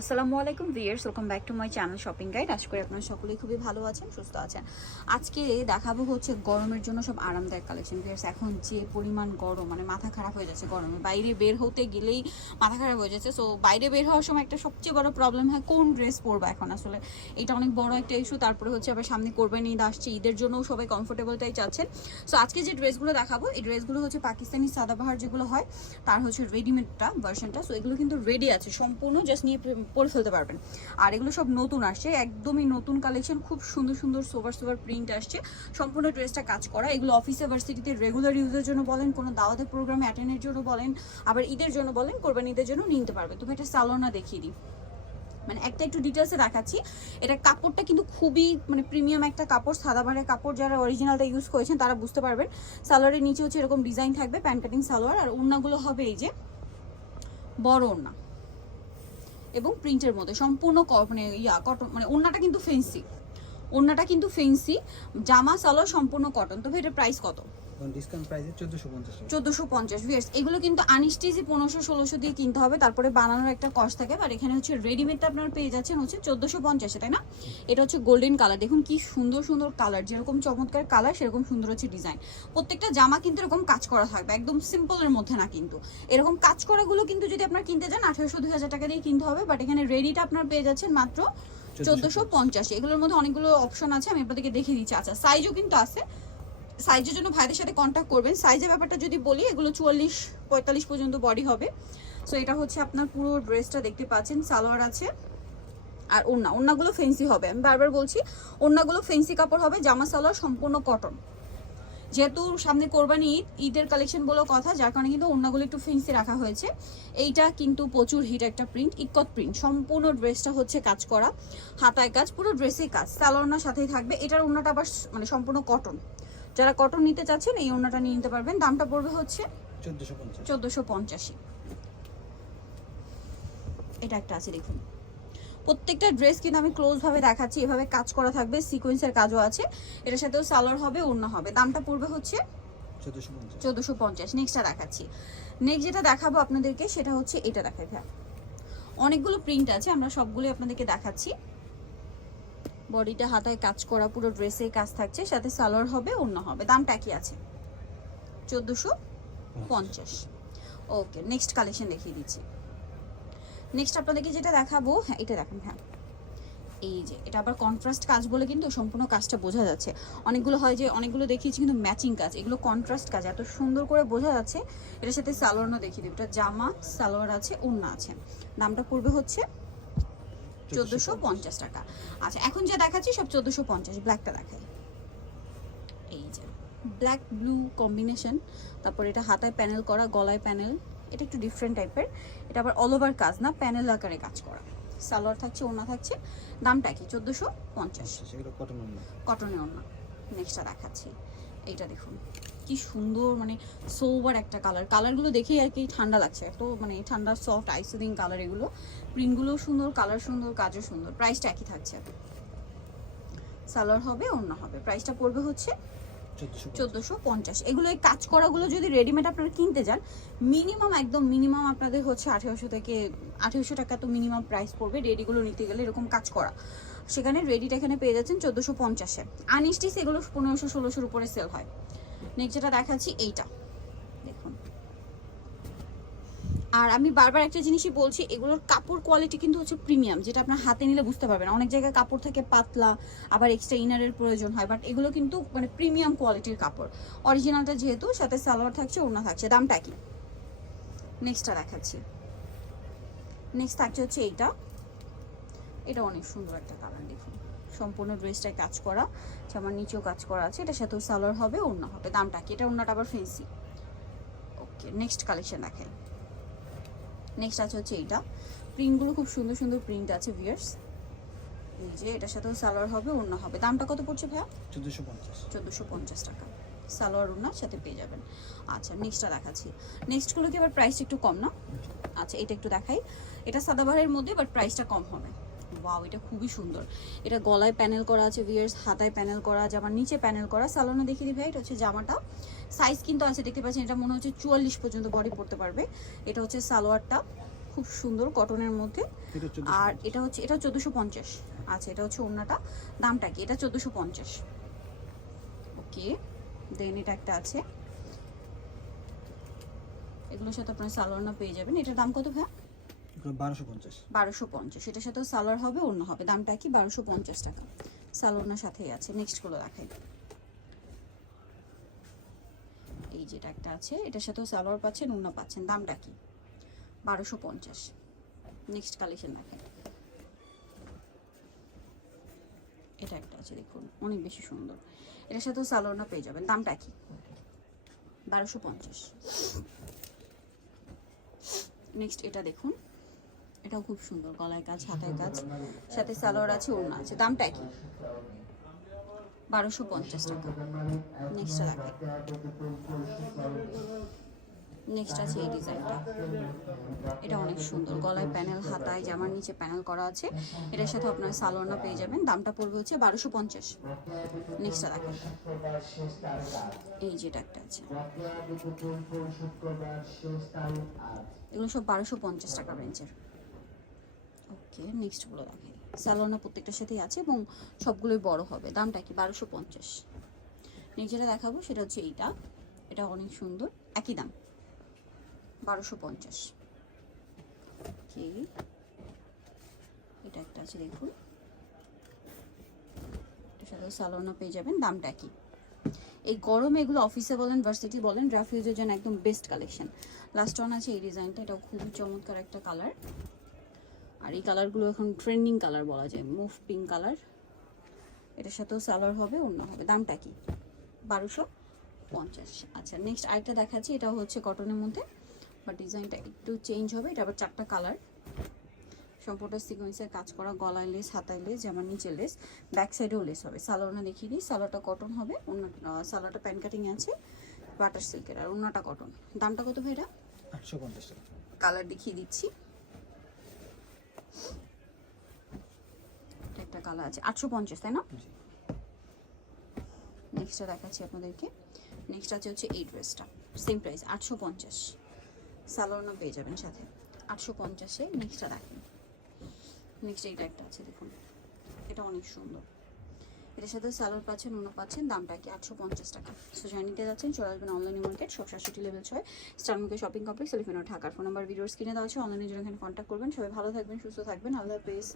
আসসালামু আলাইকুম viewers welcome back to my channel shopping guide আশা করি আপনারা সকলেই খুবই ভালো আছেন, সুস্থ আছেন। আজকে দেখাবো হচ্ছে গরমের জন্য সব আরামদায়ক কালেকশন ভিয়ার্স এখন যে পরিমাণ গরম মানে মাথা খারাপ হয়ে যাচ্ছে গরমে। বাইরে বের হতে গেলেই মাথা খারাপ হয়ে যাচ্ছে। সো বাইরে বের হওয়ার সময় একটা সবচেয়ে বড় প্রবলেম হয় কোন ড্রেস পরবো এখন আসলে। এটা অনেক বড় একটা ইস্যু তারপরে হচ্ছে আবার সামনে করবেন ঈদ আসছে। ঈদের জন্য সবাই কমফোর্টেবলটাই চাচ্ছেন। সো আজকে যে ড্রেসগুলো দেখাবো, এই ড্রেসগুলো হচ্ছে পাকিস্তানি সাদাবাহার যেগুলো হয়, তার হচ্ছে রেডিমেডটা ভার্সনটা সো এগুলো কিন্তু রেডি আছে। সম্পূর্ণ জাস্ট নিয়ে পরে ফেলতে পারবেন। আর এগুলো সব নতুন আসছে, একদমই নতুন কালেকশন খুব সুন্দর সুন্দর সোভার সোভার প্রিন্ট আসছে। সম্পূর্ণ ড্রেসটা কাজ করা, এগুলো অফিসে ভার্সিটিতে রেগুলার ইউজের জন্য বলেন, কোনো দাওয়াতের প্রোগ্রামে অ্যাটেন্ডের জন্য বলেন, আবার ঈদের জন্য বলেন, কোরবানি ঈদের জন্য নিতে পারবে। তুমি একটা সালোনা দেখিয়ে দিই। মানে একটা একটু ডিটেলসে দেখাচ্ছি। এটা কাপড়টা কিন্তু খুবই মানে প্রিমিয়াম একটা কাপড়, সাদা সাদাবারের কাপড়, যারা অরিজিনালটা ইউজ করেছেন, তারা বুঝতে পারবেন। সালোয়ারের নিচে হচ্ছে এরকম ডিজাইন থাকবে প্যান্ট কাটিং সালোয়ার, আর ওড়নাগুলো হবে এই যে বড় ওড়না। এবং প্রিন্টের মধ্যে। সম্পূর্ণ মানে ইয়া কটন মানে ওড়নাটা কিন্তু ফেন্সি ওড়নাটা কিন্তু ফেন্সি জামা, সালোয়ার সম্পূর্ণ কটন তবে এটার প্রাইস কত? ডিসকাউন্ট প্রাইসে চোদ্দোশো পঞ্চাশ টাকা। চোদ্দোশো পঞ্চাশ ভিয়ার্স এগুলো কিন্তু আনস্টিচে পনেরোশো ষোলোশো দিয়ে কিনতে হবে। তারপরে বানানোর একটা কস্ট থাকে। আর এখানে হচ্ছে রেডিমেডটা আপনার পেয়ে যাচ্ছেন হচ্ছে চোদ্দোশো পঞ্চাশে তাই না? এটা হচ্ছে গোল্ডেন কালার দেখুন কি সুন্দর সুন্দর কালার যেরকম চমৎকার কালার সেরকম সুন্দর হচ্ছে ডিজাইন প্রত্যেকটা জামা কিন্তু এরকম কাজ করা থাকবে। একদম সিম্পলের মধ্যে না কিন্তু। এরকম কাজ করাগুলো কিন্তু যদি আপনার কিনতে যান আঠারোশো দুই হাজার টাকা দিয়ে কিনতে হবে। বাট এখানে রেডিটা আপনার পেয়ে যাচ্ছেন মাত্র চোদ্দোশো পঞ্চাশ। এগুলোর মধ্যে অনেকগুলো অপশন আছে। আমি আপনাদেরকে দেখিয়ে দিচ্ছি। আচ্ছা সাইজও কিন্তু আছে। সাইজের জন্য ভাইদের সাথে কন্ট্যাক্ট করবেন। সাইজের ব্যাপারটা যদি বলি, এগুলো চুয়াল্লিশ, পঁয়তাল্লিশ পর্যন্ত বডি হবে। সো এটা হচ্ছে আপনার পুরো ড্রেসটা দেখতে পাচ্ছেন, সালোয়ার আছে আর ওড়না। ওড়নাগুলো ফেন্সি হবে। আমি বারবার বলছি, ওড়নাগুলো ফেন্সি কাপড় হবে, জামা, সালোয়ার, সম্পূর্ণ কটন যেহেতু সামনে কোরবানি ঈদ, ঈদের কালেকশন বলো কথা, যার কারণে কিন্তু ওড়নাগুলো একটু ফেন্সি রাখা হয়েছে। এইটা কিন্তু প্রচুর হিট একটা প্রিন্ট ইকত প্রিন্ট সম্পূর্ণ ড্রেসটা হচ্ছে কাজ করা, হাতায় কাজ, পুরো ড্রেসে কাজ। সালোয়ারনার সাথেই থাকবে। এটার ওড়নাটা আবার মানে সম্পূর্ণ কটন যারা কটন নিতে চাচ্ছেন এই ওড়নাটা নিয়ে নিতে পারবেন। দামটা পড়বে হচ্ছে চোদ্দোশো পঞ্চাশ। এটা একটা আছে দেখুন। প্রত্যেকটা ড্রেস কিন্তু আমি ক্লোজ ভাবে দেখাচ্ছি এভাবে কাজ করা থাকবে সিকোয়েন্সের কাজও আছে। এটার সাথেও সালোয়ার হবে ওড়না হবে। দামটা পড়বে হচ্ছে চোদ্দোশো পঞ্চাশ। নেক্সটটা দেখাচ্ছি। নেক্সট যেটা দেখাবো আপনাদেরকে সেটা হচ্ছে এটা দেখাই ভাই অনেকগুলো প্রিন্ট আছে আমরা সবগুলো আপনাদেরকে দেখাচ্ছি। বডিটা হাতায় কাজ করা, পুরো ড্রেসে কাজ থাকছে, সাথে সালোয়ার হবে অন্য হবে। দামটা কি আছে? চোদ্দোশো পঞ্চাশ। ওকে নেক্সট কালেকশন দেখিয়ে দিচ্ছি। নেক্সট আপনাদেরকে যেটা দেখাবো হ্যাঁ এটা দেখেন হ্যাঁ। এই যে, এটা আবার কন্ট্রাস্ট কাজ বলে কিন্তু সম্পূর্ণ কাজটা বোঝা যাচ্ছে। অনেকগুলো হয় যে, অনেকগুলো দেখিয়েছি কিন্তু ম্যাচিং কাজ। এগুলো কন্ট্রাস্ট কাজ, এত সুন্দর করে বোঝা যাচ্ছে। এটার সাথে সালোয়ারও দেখিয়ে দেবে। এটা জামা, সালোয়ার আছে, ওড়না আছে। দামটা পড়বে হচ্ছে চোদ্দোশো পঞ্চাশ টাকা। আচ্ছা এখন যা দেখাচ্ছি সব চোদ্দোশো পঞ্চাশ ব্ল্যাকটা দেখাই। এই যে ব্ল্যাক ব্লু কম্বিনেশন তারপর এটা হাতায় প্যানেল করা গলায় প্যানেল এটা একটু ডিফারেন্ট টাইপের এটা আবার অল ওভার কাজ না প্যানেল আকারে কাজ করা। সালোয়ার থাকছে ওড়না থাকছে দামটা কি? চোদ্দোশো পঞ্চাশ। কটনের ওড়না। নেক্সটটা দেখাচ্ছি। এইটা দেখুন। কি সুন্দর মানে সোবার একটা কালার কালারগুলো দেখেই আর কি ঠান্ডা লাগছে। এত মানে ঠান্ডা সফট আইসিদিং কালার এগুলো। প্রিন্টগুলো সুন্দর কালার সুন্দর কাজও সুন্দর। প্রাইসটা একই থাকছে। সালোয়ার হবে অন্য হবে। প্রাইসটা পড়বে হচ্ছে চোদ্দোশো চোদ্দোশো পঞ্চাশ। এগুলো এই কাজ করাগুলো যদি রেডিমেড আপনারা কিনতে যান মিনিমাম একদম মিনিমাম আপনাদের হচ্ছে আঠেরোশো থেকে আঠেরোশো টাকা তো মিনিমাম প্রাইস পড়বে। রেডিগুলো নিতে গেলে এরকম কাজ করা। সেখানে রেডিটা এখানে পেয়ে যাচ্ছেন চোদ্দোশো পঞ্চাশে। আনস্টিচ এগুলো পনেরোশো ষোলোশোর উপরে সেল হয়। নেক্সট যেটা দেখাচ্ছি এইটা। দেখুন। আর আমি বারবার একটা জিনিসই বলছি, এগুলোর কাপড় কোয়ালিটি কিন্তু হচ্ছে প্রিমিয়াম যেটা আপনার হাতে নিলে বুঝতে পারবেন। অনেক জায়গায় কাপড় থাকে পাতলা, আবার এক্সট্রা ইনারের প্রয়োজন হয় বাট এগুলো কিন্তু মানে প্রিমিয়াম কোয়ালিটির কাপড়। অরিজিনালটা যেহেতু, সাথে সালোয়ার থাকছে, ওড়না থাকছে, দামটা কি নেক্সটটা দেখাচ্ছি। নেক্সট থাকছে হচ্ছে এইটা। এটা অনেক সুন্দর একটা কালার দেখুন। সম্পূর্ণ ড্রেসটায় কাজ করা যেমন নিচেও কাজ করা আছে এটার সাথেও সালোয়ার হবে ওড়না হবে। দামটা কি? এটা ওড়নাটা আবার ফেন্সি ওকে নেক্সট কালেকশন দেখাই। নেক্সট আছে হচ্ছে এইটা। প্রিন্টগুলো খুব সুন্দর সুন্দর প্রিন্ট আছে ভিয়ার্স এই যে এটার সাথেও সালোয়ার হবে ওড়না হবে। দামটা কত পড়ছে ভাইয়া? চোদ্দোশো পঞ্চাশ। চোদ্দোশো পঞ্চাশ টাকা। সালোয়ার ওড়নার সাথে পেয়ে যাবেন। আচ্ছা নেক্সটটা দেখাচ্ছি। নেক্সটগুলো কি আবার প্রাইস একটু কম না? আচ্ছা। এটা একটু দেখাই। এটা সাদাবারের মধ্যে বাট প্রাইসটা কম হবে। ওয়াও এটা খুবই সুন্দর। এটা গলায় প্যানেল করা আছে ভিয়ার্স হাতায় প্যানেল করা জামার নিচে প্যানেল করা সালোনা দেখিয়ে দিই ভাই এটা হচ্ছে জামাটা। সাইজ কিন্তু আছে দেখতে পাচ্ছেন এটা মনে হচ্ছে চুয়াল্লিশ পর্যন্ত বডি পড়তে পারবে। এটা হচ্ছে সালোয়ারটা খুব সুন্দর কটনের মধ্যে। আর এটা হচ্ছে এটা চোদ্দোশো পঞ্চাশ। আচ্ছা এটা হচ্ছে ওড়নাটা। দামটা কি? এটা চোদ্দোশো পঞ্চাশ। ওকে দেন এটা একটা আছে। এগুলোর সাথে আপনার সালোয়ারনা পেয়ে যাবেন। এটার দাম কত ভাই বারোশো পঞ্চাশ। বারোশো এটার সাথেও সালোয়ার হবে অন্য হবে। দামটা কি? বারোশো পঞ্চাশ টাকা। সালোয়ারনার সাথেই আছে। নেক্সটগুলো দেখাই। এই যেটা একটা আছে, এটার সাথেও সালোয়ার পাচ্ছেন অন্য পাচ্ছেন। দামটা কি? বারোশো পঞ্চাশ। নেক্সট কালেকশন দেখেন এটা একটা আছে, দেখুন। অনেক বেশি সুন্দর। এটার সাথেও সালোয়ারনা পেয়ে যাবেন। দামটা কি? বারোশো পঞ্চাশ। নেক্সট এটা দেখুন। এটাও খুব সুন্দর, গলায় কাজ হাতায় কাজ সাথে সালোয়ার আছে, ওড়না আছে, দামটা কি বারোশো পঞ্চাশ টাকা। নেক্সট লাগে নেক্সট আছে এই ডিজাইনটা। এটা অনেক সুন্দর, গলায় প্যানেল, হাতায়, জামার নিচে প্যানেল করা আছে। এটার সাথে আপনার সালোয়ারনা পেয়ে যাবেন, দামটা পড়বে হচ্ছে বারোশো পঞ্চাশ। নেক্সটটা দেখেন এই যেটা একটা আছে। এগুলো সব বারোশো পঞ্চাশ টাকা রেঞ্জের। ওকে নেক্সটগুলো দেখে স্যালোনা প্রত্যেকটার সাথেই আছে এবং সবগুলোই বড় হবে। দামটা কি? বারোশো পঞ্চাশ। নেক্সট যেটা দেখাবো সেটা হচ্ছে এইটা। এটা অনেক সুন্দর। একই দাম। বারোশো পঞ্চাশ। ওকে এটা একটা আছে, দেখুন। এটার স্যালোনা পেয়ে যাবেন। দামটা কি এই গরমে এগুলো অফিসে বলেন ভার্সিটি বলেন রাফিউজের জন্য একদম বেস্ট কালেকশন লাস্ট ওয়ান আছে এই ডিজাইনটা এটাও খুবই চমৎকার একটা কালার আর এই কালারগুলো এখন ট্রেন্ডিং কালার বলা যায় মুভ পিঙ্ক কালার। এটার সাথেও সালোয়ার হবে অন্য হবে। দামটা কি? বারোশো পঞ্চাশ। আচ্ছা নেক্সট আরেকটা দেখাচ্ছি এটা হচ্ছে কটনের মধ্যে বাট ডিজাইনটা একটু চেঞ্জ হবে। এটা আবার চারটা কালার। সম্পূর্ণ সিকোয়েন্সের কাজ করা গলায় লেস হাতায় লেস যেমন নিচে লেস ব্যাক সাইডেও লেস হবে। সালোয়ারটা দেখিয়ে দিই সালোয়ারটা কটন হবে অন্য সালোয়ারটা প্যান কাটিং আছে বাটার সিল্কের আর অন্যটা কটন দামটা কত ভাই এটা আটশো পঞ্চাশ টাকা। কালার দেখিয়ে দিচ্ছি। একটা কালার আছে আটশো পঞ্চাশ তাই না? নেক্সটটা দেখাচ্ছি আপনাদেরকে। নেক্সট আছে হচ্ছে এই ড্রেসটা সেম প্রাইস আটশো পঞ্চাশ। স্যালোনও পেয়ে যাবেন সাথে আটশো পঞ্চাশে। নেক্সটটা দেখেন। নেক্সট এইটা একটা আছে দেখুন। এটা অনেক সুন্দর। এটার সাথে সালোয়ার পাচ্ছেন অন্য পাচ্ছেন, দামটা কি আটশো পঞ্চাশ টাকা। সো জয় নিতে যাচ্ছেন, চলে আসবেন অনলাইন মার্কেট সব সাতষট্টি লেভেল ছয় স্টারমুখে শপিং কমপ্লেক্স এলিফেনো ঢাকার ফোন নাম্বার ভিডিওর স্ক্রিনে দেওয়া আছে অনলাইনে জন্য এখানে কন্ট্যাক্ট করবেন। সবাই ভালো থাকবেন, সুস্থ থাকবেন, আল্লাহ হাফেজ।